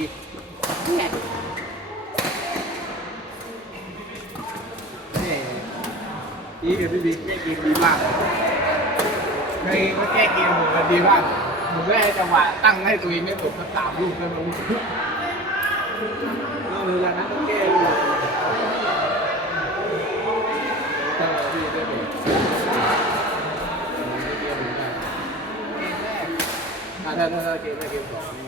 ดีเนี่ยนี่นี่เอพี่บิ๊กแก้เกมดีมากเคยก็แก้เกมผมก็ดีมากผมได้จังหวะตั้งให้ตัวเองไม่ตกสักสามลูกแล้วมันนอกจากนั้นก็แก้ลูกถ้าถ้าถ้าเกมแรกเกมสอง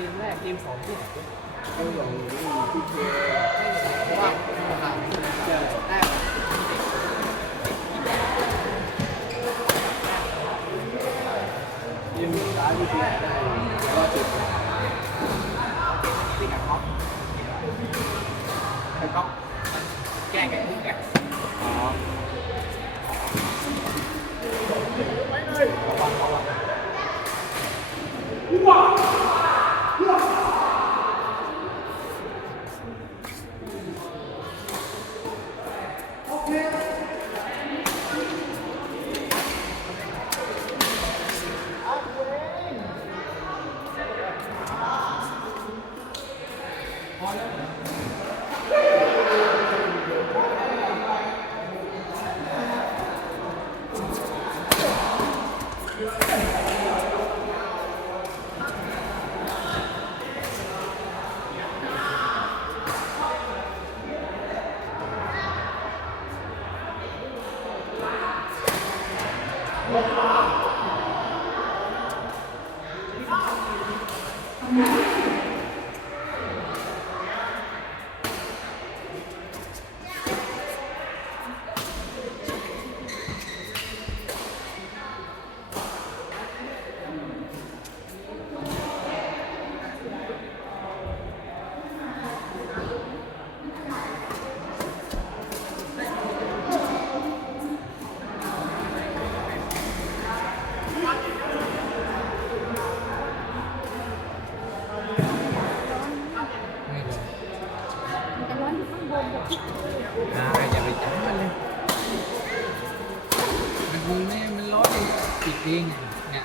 นี่เกมแรกเกมสองที่ไหนเกมสองนี่พี่เคเพราะว่าผ่านใช่แต้มยิงซ้ายพี่เคได้ก็จุดที่กับก๊อฟไอ้ก๊อฟแก้ไงที่แกอ๋อไม่ ปิงเนี่ย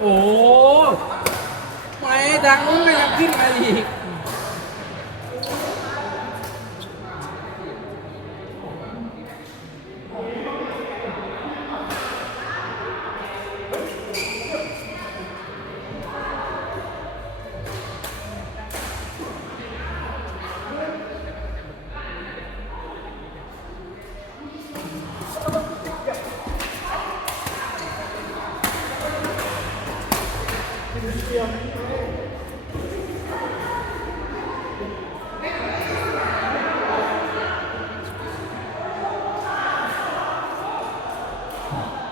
โอ้ไม่ทางนู้นก็ยังขึ้นมาอีก ขา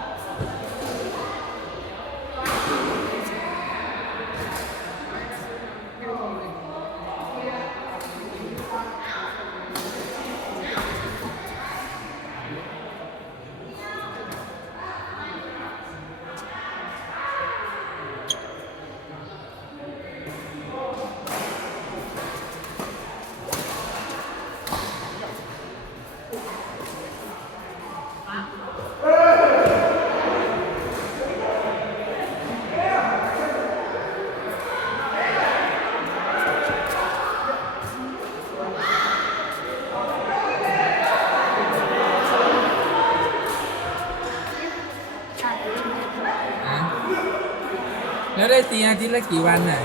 ได้ตีอาทิตย์ละกี่วันน่ะ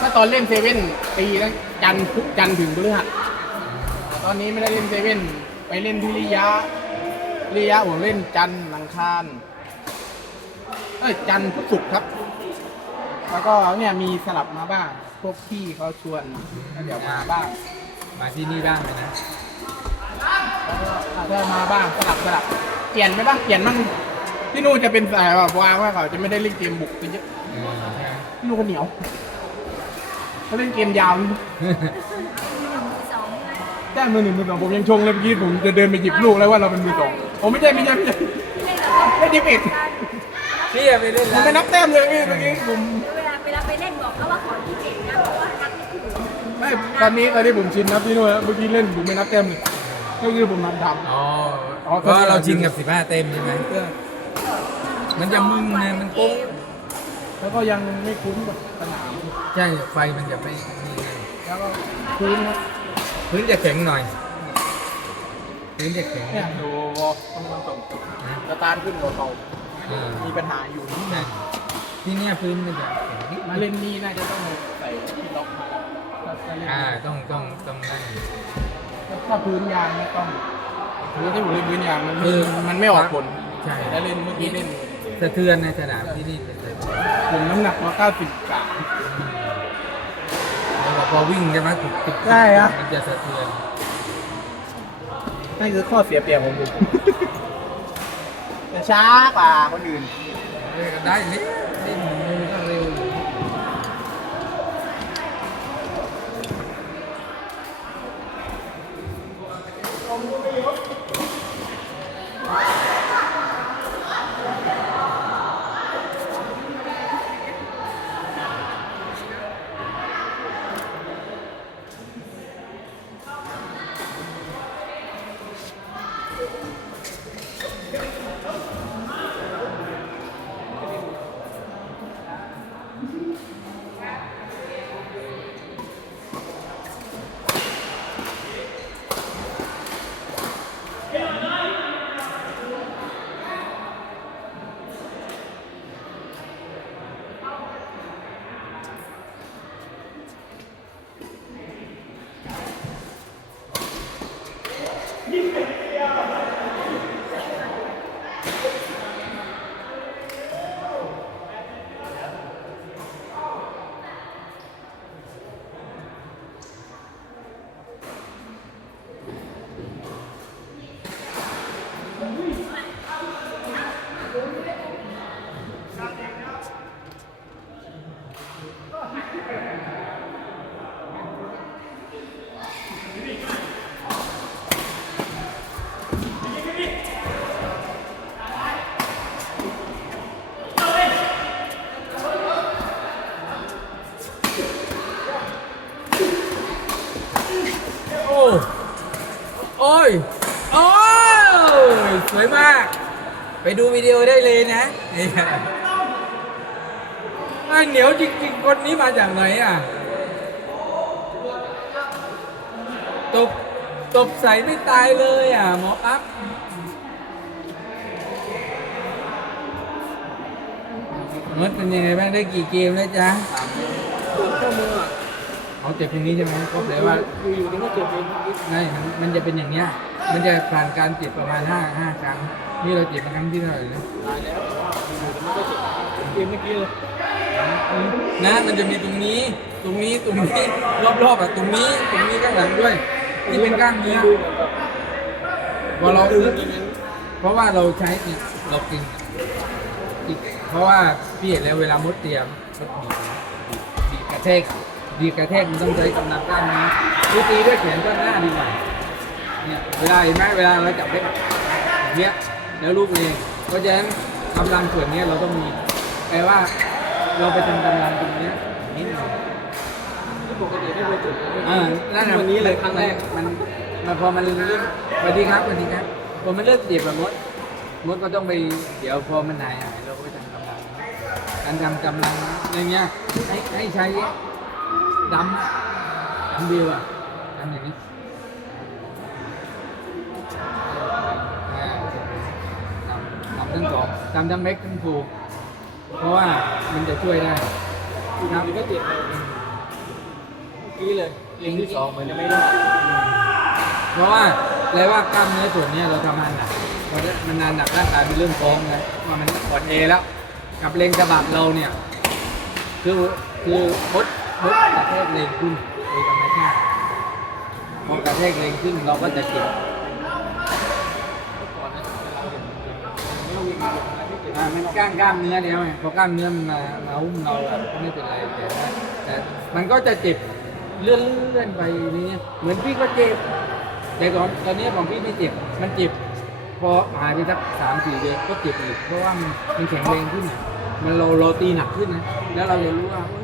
ถ้าตอนเล่นเซเว่นตีตั้งจันทร์ทุกจันทร์ถึงพฤหัสตอนนี้ไม่ได้เล่นเซเว่นไปเล่นที่ริยะริยะผมเล่นจันทร์อังคารเอ้ยจันทร์พุธศุกร์ครับ แล้วก็เนี่ยมีสลับมาบ้าง พวกพี่เขาชวนก็เดี๋ยวมาบ้าง มาที่นี่บ้างเลยนะแล้วก็อาจจะมาบ้างสลับสลับเปลี่ยนไหมบ้างเปลี่ยนบ้าง ที่นู่นจะเป็นสายแบบวางว่าเขาจะไม่ได้เล่นเกมบุกกันเยอะเออใช่ไหมที่นู่นก็เหนียวเขาเล่นเกมยาวที่หนึ่งที่สองด้วยแต้มมือหนึ่งมือสองผมยังชงเลยเมื่อกี้ผมจะเดินไปหยิบลูกแล้วว่าเราเป็นมือสองผมไม่ใช่ไม่ใช่ไม่ใช่ไม่ดิบเอ็ดพี่อะไปเล่นผมร้านไม่นับแต้มเลยพี่เมื่อกี้ผมเวลาเวลาไปเล่นบอกเขาว่าขอที่เจ็ดนะเพราะว่านับไม่ถูกไม่ตอนนี้ตอนนี้ผมชินนับที่นู่นแล้วเมื่อกี้เล่นผมไม่นับแต้มเลยก็คือผมนับทอ๋ออ๋อเพราะว่าเราชินกับสิบห้าเต็มใช่ไหม มันจะมึนนะมันโป๊ะำแล้วก็ยังไม่คุ้นกับสนามใช่ไฟมันจะไม่นี่นะแล้วก็พื้นนะพื้นจะแข็งหน่อย พื้นจะแข็งเนี่ยดูวอลต้องมันส่งสตาร์ทขึ้นกว่าเขาเออมีปัญหาอยู่นิดนึใช่งที่เนี่ยพื้นมันจะแข็งนิดมาเล่นนี่น่าจะต้องใส่ที่ล็อกมาถ้าถ้าเล่นอ่าต้องต้องต้องนั่น ถ้าพื้นยางไม่ต้องพื้นที่ผมเล่นพื้นยางมันเออ มันไม่ออกผล ใช่แล้วเล่นเมื่อกี้เล่นสะเทือนในสนามที่นี่เป็นสะเทือนผมน้ำหนักมา90กรัมแล้วพอวิ่งใช่ไหมถูกติดใช่ครับ มันจะสะเทือนนั่นคือข้อเสียเปรียบของผมแต่ช้ากว่าคนอื่นเออได้นิดนิด โอ้ย โอ้ย สวยมาก ไปดูวิดีโอได้เลยนะเนี่ยอะเหนียวจริงๆ คนนี้มาจากไหนอะ ตบ ตบใส่ไม่ตายเลยอะ หมออัพมดเป็นยังไงบ้างได้กี่เกมแล้วจ๊ะข้อมืออะ เอาเจ็บตรงนี้ใช่ไหมก็แปลว่าอยู่ๆนี่ก็เจ็บเองไม่มันมันจะเป็นอย่างเนี้ย มันจะผ่านการเจ็บประมาณห้าห้าครั้ง นี่เราเจ็บมาครั้งที่เท่าไหร่นะตายแล้วอยู่ๆมันก็เจ็บเกมเมื่อกี้เลยนะมันจะมีตรงนี้ ตรงนี้ ตรงนี้ รอบๆอะตรงนี้ ตรงนี้ข้างหลังด้วยที่เป็นกล้ามเนื้อพอเราเพราะว่าเราใช้เนี่ยเรากินอีกเพราะว่าพี่เห็นแล้วเวลามดเตรียมมดบีบบีบกระแทก บีกระแทกมันต้องใช้กำลังกล้ามเนื้อวิธีด้วยแขนก็หน้าดีกว่าเนี่ยเวลาเห็นไหมเวลาเราจับเล็กอย่างเงี้ยแล้วลูกเองเพราะฉะนั้นกำลังส่วนเนี้ยเราต้องมีแปลว่าเราไปทำกำลังตรงเนี้ยนิดหนึงปกติไม่เคยเจ็บอ่านั่นแหละวันนี้เลยครั้งแรกมันมันพอมันเริ่มสวัสดีครับสวัสดีครับพอมันเริ่มเจ็บแบบมดมดก็ต้องไปเดี๋ยวพอมันหายหายเราก็ไปทำกำลังการทำกำลังอย่างเงี้ยให้ให้ใช้ ดำดำเดียวอะดำอย่างนี้อ่าทำทั้งสองทำทั้งเม็กทั้งฟูเพราะว่ามันจะช่วยได้อยู่ๆนี่ก็เจ็บเลยเมื่อกี้เลยเกมที่สองเหมือนจะไม่ได้เพราะว่าแปลว่ากล้ามเนื้อส่วนเนี้ยเราทำงานหนักพอมันนานหนักร่างกายมันเริ่มฟ้องนะว่ามันอ่อนเอแล้ว กับเลงกระบะเราเนี่ย คือคือพด พดกระแทกเลงขึ้นโดยธรรมชาติพอกระแทกเลงขึ้นเราก็จะเจ็บอ่ามันกล้ามกล้ามเนื้อเดียวไงพอกล้ามเนื้อมันมามาหุ้มเราอะก็ไม่เป็นไรแต่ว่าแต่มันก็จะเจ็บเลื่อนเลื่อนไปนี่เหมือนพี่ก็เจ็บ แต่ตอนตอนนี้ของพี่ไม่เจ็บ มันเจ็บ พอหายไปสักสามสี่เดือนก็เจ็บอีกเพราะว่ามันมันแข็งแรงขึ้น มันเราเราตีหนักขึ้นนะ แล้วเราจะรู้ว่าเ